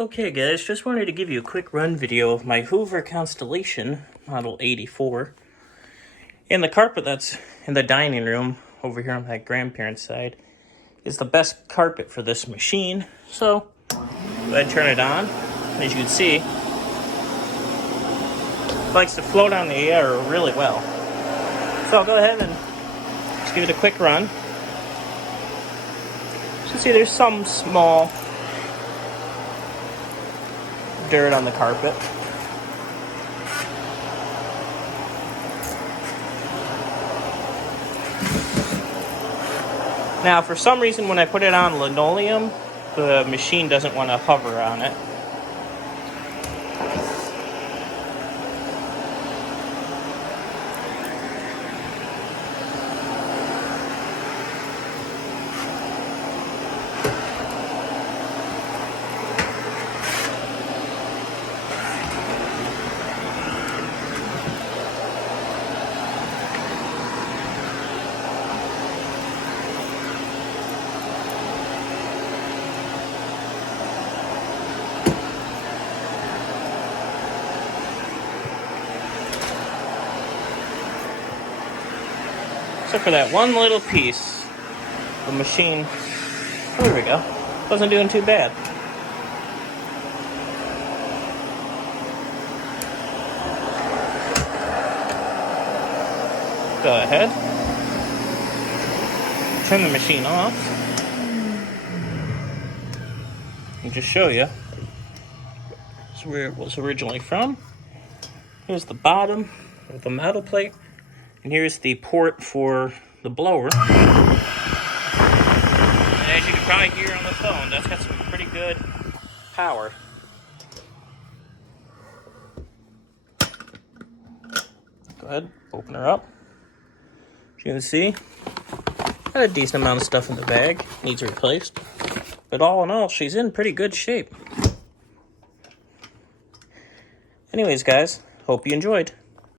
Okay guys, just wanted to give you a quick run video of my Hoover Constellation, model 84. And the carpet that's in the dining room, over here on my grandparents' side, is the best carpet for this machine. So, go ahead and turn it on. And as you can see, it likes to float on the air really well. So I'll go ahead and just give it a quick run. So you see there's some small dirt on the carpet. Now, for some reason, when I put it on linoleum, the machine doesn't want to hover on it. Except for that one little piece, the machine, oh, there we go, wasn't doing too bad. Go ahead, turn the machine off, and just show you where it was originally from. Here's the bottom of the metal plate. And here's the port for the blower. And as you can probably hear on the phone, that's got some pretty good power. Go ahead, open her up. As you can see, got a decent amount of stuff in the bag. Needs replaced. But all in all, she's in pretty good shape. Anyways, guys, hope you enjoyed.